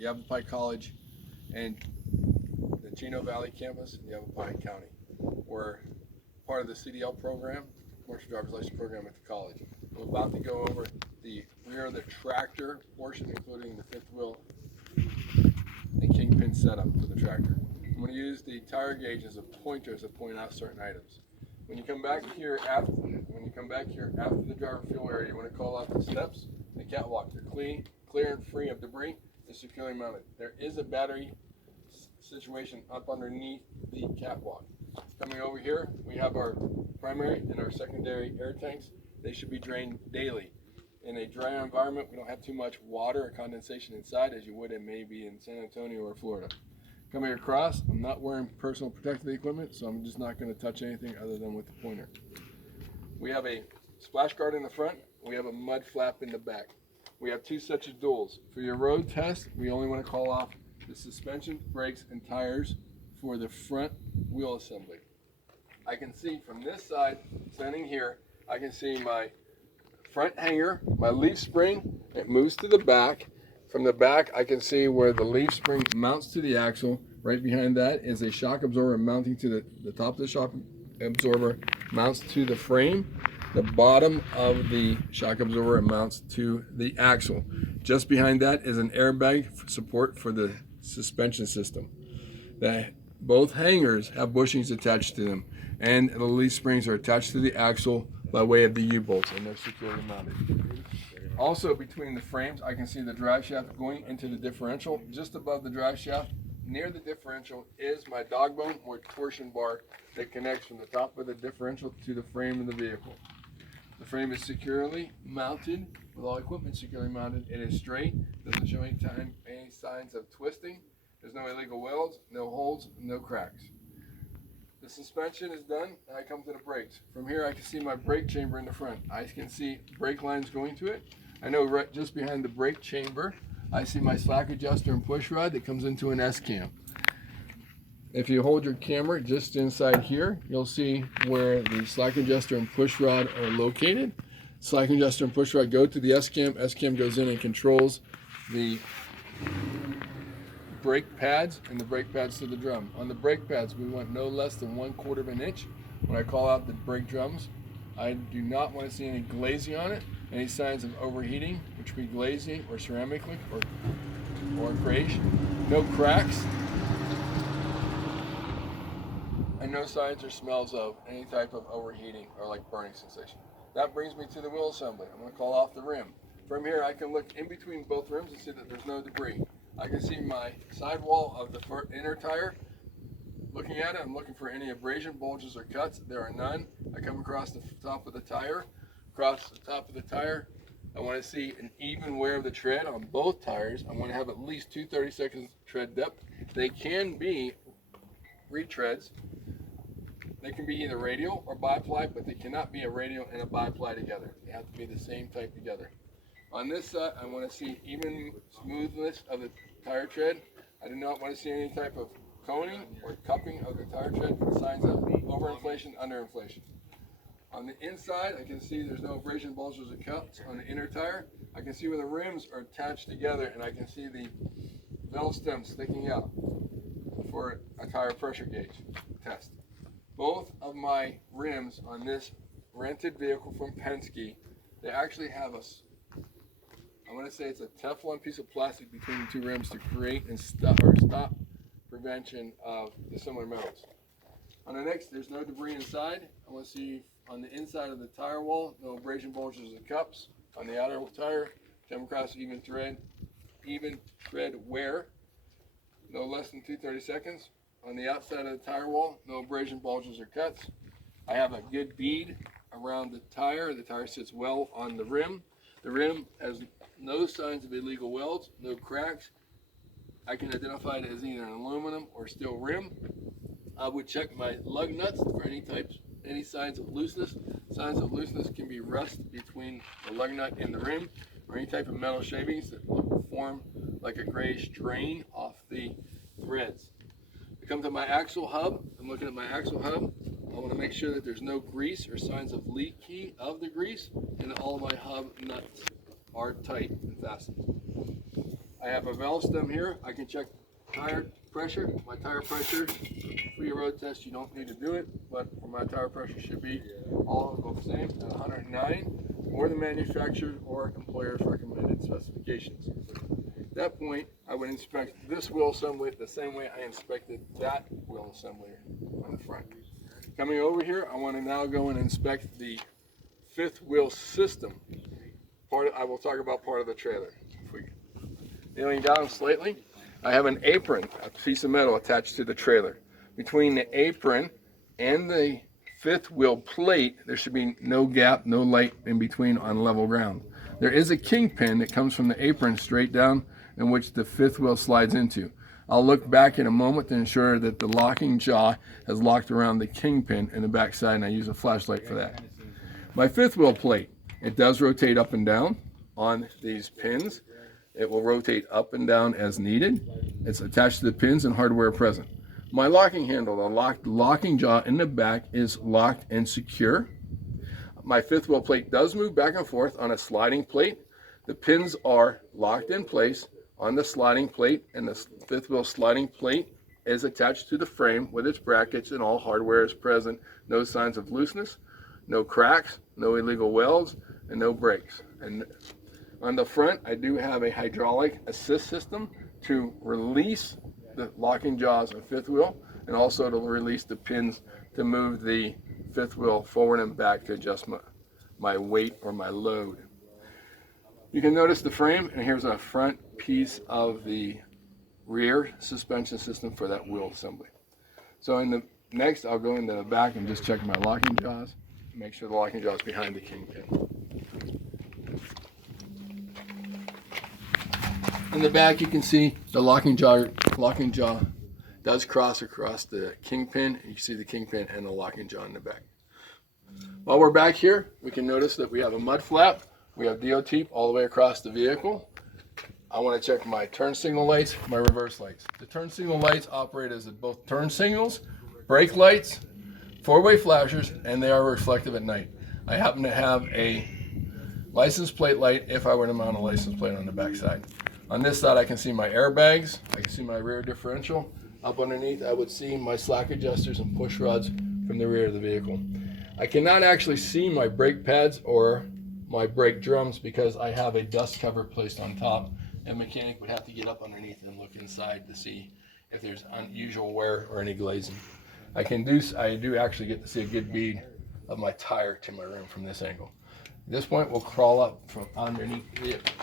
Yavapai College and the Chino Valley campus in Yavapai County. We're part of the CDL program, Commercial Driver's License Program at the college. I'm about to go over the rear of the tractor portion, including the fifth wheel and kingpin setup for the tractor. I'm going to use the tire gauge as a pointer to point out certain items. When you come back here after the driver fuel area, you want to call out the steps, the catwalk. They're clear and free of debris. They're securely mounted. There is a battery situation up underneath the catwalk. Coming over here, we have our primary and our secondary air tanks. They should be drained daily. In a dry environment, we don't have too much water or condensation inside as you would in maybe in San Antonio or Florida. Coming across, I'm not wearing personal protective equipment, so I'm just not going to touch anything other than with the pointer. We have a splash guard in the front. We have a mud flap in the back. We have two sets of duals. For your road test, we only want to call off the suspension, brakes, and tires for the front wheel assembly. I can see from this side, standing here, I can see my front hanger, my leaf spring. It moves to the back. From the back, I can see where the leaf spring mounts to the axle. Right behind that is a shock absorber mounting to the top of the shock absorber, mounts to the frame. The bottom of the shock absorber mounts to the axle. Just behind that is an airbag for support for the suspension system. Both hangers have bushings attached to them, and the leaf springs are attached to the axle by way of the U-bolts, and they're securely mounted. Also, between the frames, I can see the drive shaft going into the differential. Just above the drive shaft, near the differential, is my dog bone or torsion bar that connects from the top of the differential to the frame of the vehicle. The frame is securely mounted, with all equipment securely mounted. It is straight, doesn't show any signs of twisting. There's no illegal welds, no holes, no cracks. The suspension is done, and I come to the brakes. From here, I can see my brake chamber in the front. I can see brake lines going to it. I know right just behind the brake chamber, I see my slack adjuster and push rod that comes into an S-cam. If you hold your camera just inside here, you'll see where the slack adjuster and push rod are located. Slack adjuster and push rod go to the S-cam. S-cam goes in and controls the brake pads and the brake pads to the drum. On the brake pads, we want no less than 1/4 of an inch. When I call out the brake drums, I do not want to see any glazing on it, any signs of overheating, which would be glazing or ceramic or grayish. No cracks, and no signs or smells of any type of overheating or like burning sensation. That brings me to the wheel assembly. I'm going to call off the rim. From here, I can look in between both rims and see that there's no debris. I can see my sidewall of the inner tire. Looking at it, I'm looking for any abrasion, bulges, or cuts. There are none. I come across the top of the tire. Across the top of the tire, I want to see an even wear of the tread on both tires. I want to have at least 2 30-second tread depth. They can be retreads. They can be either radial or biply, but they cannot be a radial and a biply together. They have to be the same type together. On this side, I want to see even smoothness of the tire tread. I do not want to see any type of coning or cupping of the tire tread with signs of overinflation, underinflation. On the inside, I can see there's no abrasion, bulges, or cups. On the inner tire, I can see where the rims are attached together, and I can see the valve stem sticking out for a tire pressure gauge test. Both of my rims on this rented vehicle from Penske, they actually have I want to say it's a Teflon piece of plastic between the two rims to create and stop prevention of dissimilar metals. On the next, there's no debris inside. I want to see on the inside of the tire wall, no abrasion, bulges, or cups. On the outer tire, come across even tread wear, no less than 2 30-seconds. On the outside of the tire wall, no abrasion, bulges, or cuts. I have a good bead around the tire. The tire sits well on the rim. The rim has no signs of illegal welds, no cracks. I can identify it as either an aluminum or steel rim. I would check my lug nuts for any signs of looseness. Signs of looseness can be rust between the lug nut and the rim, or any type of metal shavings that form like a grayish drain off the threads. I come to my axle hub. I'm looking at my axle hub. I want to make sure that there's no grease or signs of leaking of the grease, and all of my hub nuts are tight and fastened. I have a valve stem here. I can check tire pressure. My tire pressure, for your road test, you don't need to do it, but for my tire pressure should be all the same at 109, or the manufacturer or employer's recommended specifications. At that point, I would inspect this wheel assembly the same way I inspected that wheel assembly on the front. Coming over here, I want to now go and inspect the fifth wheel system. I will talk about part of the trailer. Kneeling down slightly, I have an apron, a piece of metal attached to the trailer. Between the apron and the fifth wheel plate, there should be no gap, no light in between on level ground. There is a kingpin that comes from the apron straight down, in which the fifth wheel slides into. I'll look back in a moment to ensure that the locking jaw has locked around the kingpin in the back side, and I use a flashlight for that. My fifth wheel plate, it does rotate up and down on these pins. It will rotate up and down as needed. It's attached to the pins and hardware present. My locking handle, the locking jaw in the back, is locked and secure. My fifth wheel plate does move back and forth on a sliding plate. The pins are locked in place on the sliding plate, and the fifth wheel sliding plate is attached to the frame with its brackets, and all hardware is present. No signs of looseness, no cracks, no illegal welds, and no breaks. And on the front, I do have a hydraulic assist system to release the locking jaws of fifth wheel, and also to release the pins to move the fifth wheel forward and back to adjust my weight or my load. You can notice the frame, and here's a front piece of the rear suspension system for that wheel assembly. So next, I'll go into the back and just check my locking jaws, make sure the locking jaw is behind the kingpin. In the back, you can see the locking jaw does cross across the kingpin. You can see the kingpin and the locking jaw in the back. While we're back here, we can notice that we have a mud flap. We have DOT all the way across the vehicle. I want to check my turn signal lights, my reverse lights. The turn signal lights operate as both turn signals, brake lights, four-way flashers, and they are reflective at night. I happen to have a license plate light if I were to mount a license plate on the back side. On this side, I can see my airbags, I can see my rear differential. Up underneath, I would see my slack adjusters and push rods from the rear of the vehicle. I cannot actually see my brake pads or my brake drums because I have a dust cover placed on top. A mechanic would have to get up underneath and look inside to see if there's unusual wear or any glazing. I do actually get to see a good bead of my tire to my rim from this angle. At this point, we'll crawl up from underneath the vehicle.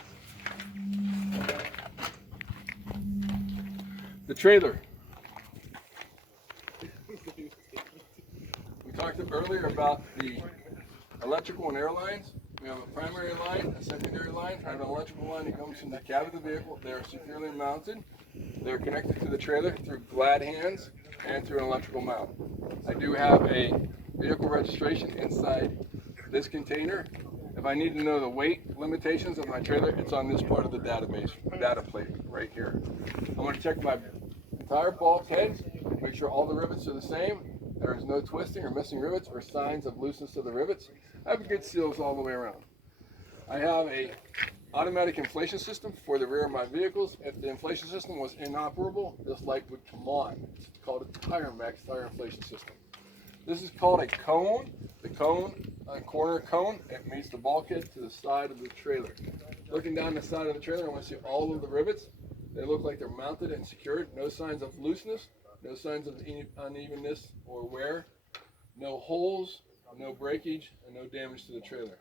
The trailer. We talked earlier about the electrical and air lines. We have a primary line, a secondary line, and an electrical line that comes from the cab of the vehicle. They are securely mounted. They're connected to the trailer through glad hands and through an electrical mount. I do have a vehicle registration inside this container. If I need to know the weight limitations of my trailer, it's on this part of the database, data plate right here. I want to check my entire bulkheads, make sure all the rivets are the same. There is no twisting or missing rivets or signs of looseness of the rivets. I have good seals all the way around. I have a automatic inflation system for the rear of my vehicles. If the inflation system was inoperable, this light would come on. It's called a Tire Max tire inflation system. This is called a cone. The cone, a corner cone, it meets the bulkhead to the side of the trailer. Looking down the side of the trailer, I want to see all of the rivets. They look like they're mounted and secured. No signs of looseness, no signs of unevenness or wear, no holes, no breakage, and no damage to the trailer.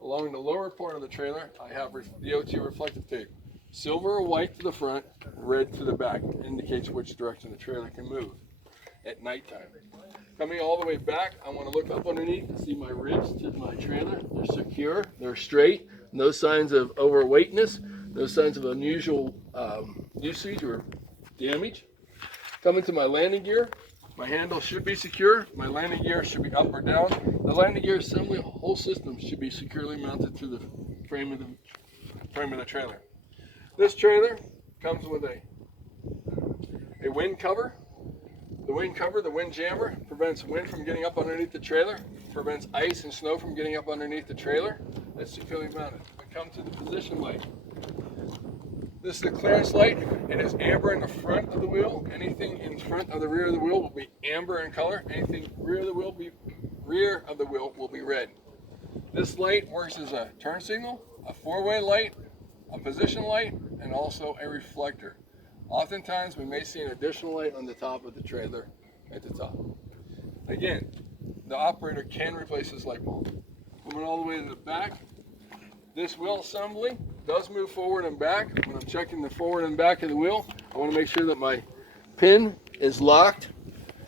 Along the lower part of the trailer, I have DOT reflective tape. Silver or white to the front, red to the back. It indicates which direction the trailer can move at nighttime. Coming all the way back, I want to look up underneath and see my ribs to my trailer. They're secure, they're straight, no signs of overweightness, no signs of unusual usage or damage. Coming to my landing gear, my handle should be secure. My landing gear should be up or down. The landing gear assembly, whole system should be securely mounted to the frame of the trailer. This trailer comes with a wind cover. The wind cover, the wind jammer, prevents wind from getting up underneath the trailer, prevents ice and snow from getting up underneath the trailer. That's securely mounted. We come to the position light. This is the clearance light. It is amber in the front of the wheel. Anything in front of the rear of the wheel will be amber in color. Anything rear of the wheel will be red. This light works as a turn signal, a four-way light, a position light, and also a reflector. Oftentimes we may see an additional light on the top of the trailer at the top. Again, the operator can replace this light bulb. Coming all the way to the back, this wheel assembly does move forward and back. When I'm checking the forward and back of the wheel, I want to make sure that my pin is locked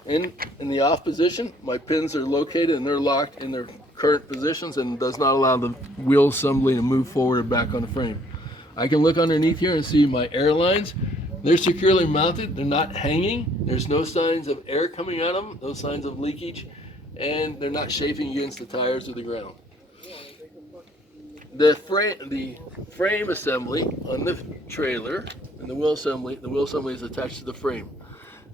in the off position. My pins are located and they're locked in their current positions and does not allow the wheel assembly to move forward and back on the frame. I can look underneath here and see my air lines. They're securely mounted, they're not hanging, there's no signs of air coming out of them, no signs of leakage, and they're not chafing against the tires or the ground. The frame assembly on the trailer and the wheel assembly is attached to the frame.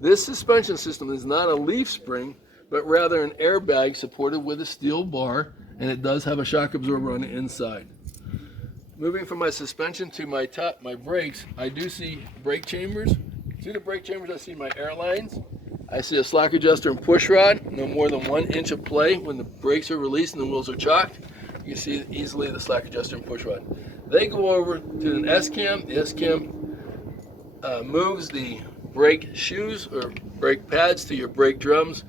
This suspension system is not a leaf spring, but rather an airbag supported with a steel bar, and it does have a shock absorber on the inside. Moving from my suspension to my brakes, I do see brake chambers. See the brake chambers, I see my air lines. I see a slack adjuster and push rod, no more than 1 inch of play when the brakes are released and the wheels are chocked. You can see easily the slack adjuster and push rod. They go over to an S-cam. The S-cam moves the brake shoes or brake pads to your brake drums.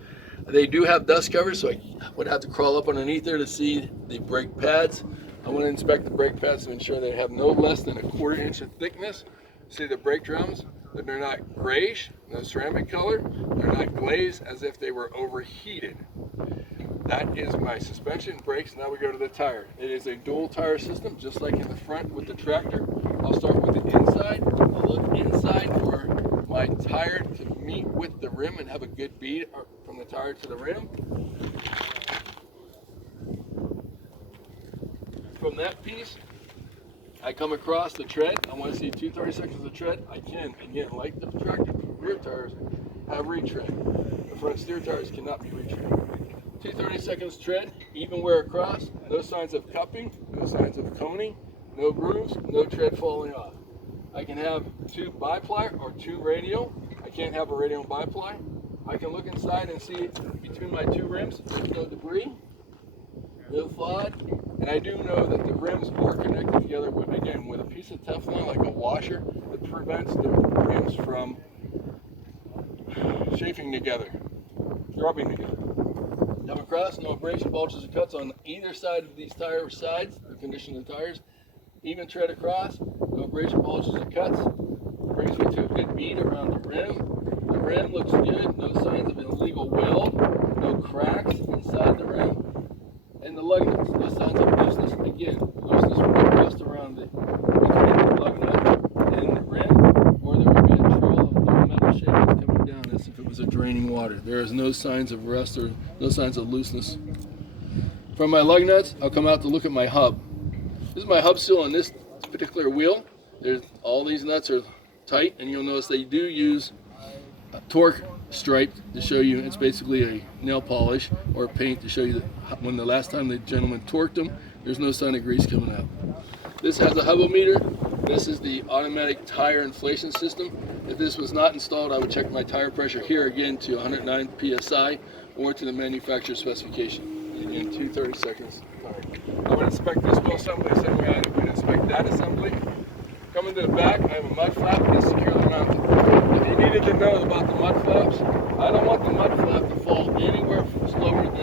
They do have dust covers, so I would have to crawl up underneath there to see the brake pads. I want to inspect the brake pads to ensure they have no less than 1/4 inch of thickness. See the brake drums, that they're not grayish, no ceramic color. They're not glazed as if they were overheated. That is my suspension, brakes. Now we go to the tire. It is a dual tire system, just like in the front with the tractor. I'll start with the inside. I'll look inside for my tire to meet with the rim and have a good bead from the tire to the rim. From that piece, I come across the tread. I want to see 2/32 of tread. I can, again, like the tractor, rear tires have retread. The front steer tires cannot be retread. 2/32 tread, even wear across, no signs of cupping, no signs of coning, no grooves, no tread falling off. I can have 2 biply or 2 radial. I can't have a radial biply. I can look inside and see between my 2 rims, there's no debris, no flawed. And I do know that the rims are connected together with, again, with a piece of Teflon, like a washer, that prevents the rims from chafing together, rubbing together. Come across, no abrasion, bulges, or cuts on either side of these tire sides, the condition of the tires. Even tread across, no abrasion, bulges, or cuts. Brings me to a good bead around the rim. The rim looks good, no signs of an illegal weld, no cracks inside the rim. And the lug nuts, no signs of looseness. Again, looseness would be just around the lug nut and the rim, or there would be a trail of little metal shavings coming down as if it was a draining water. There is no signs of rust or no signs of looseness. From my lug nuts, I'll come out to look at my hub. This is my hub seal on this particular wheel. All these nuts are tight, and you'll notice they do use a torque stripe to show you it's basically a nail polish or paint to show you that when the last time the gentleman torqued them, there's no sign of grease coming out. This has a hubometer. This is the automatic tire inflation system. If this was not installed, I would check my tire pressure here again to 109 psi or to the manufacturer's specification. Again, 2/32. I would inspect this wheel assembly the same way I would inspect that assembly. Coming to the back, I have a mud flap that's securely mounted. If you needed to know about the mud flaps, I don't want the mud flap to fall anywhere slower than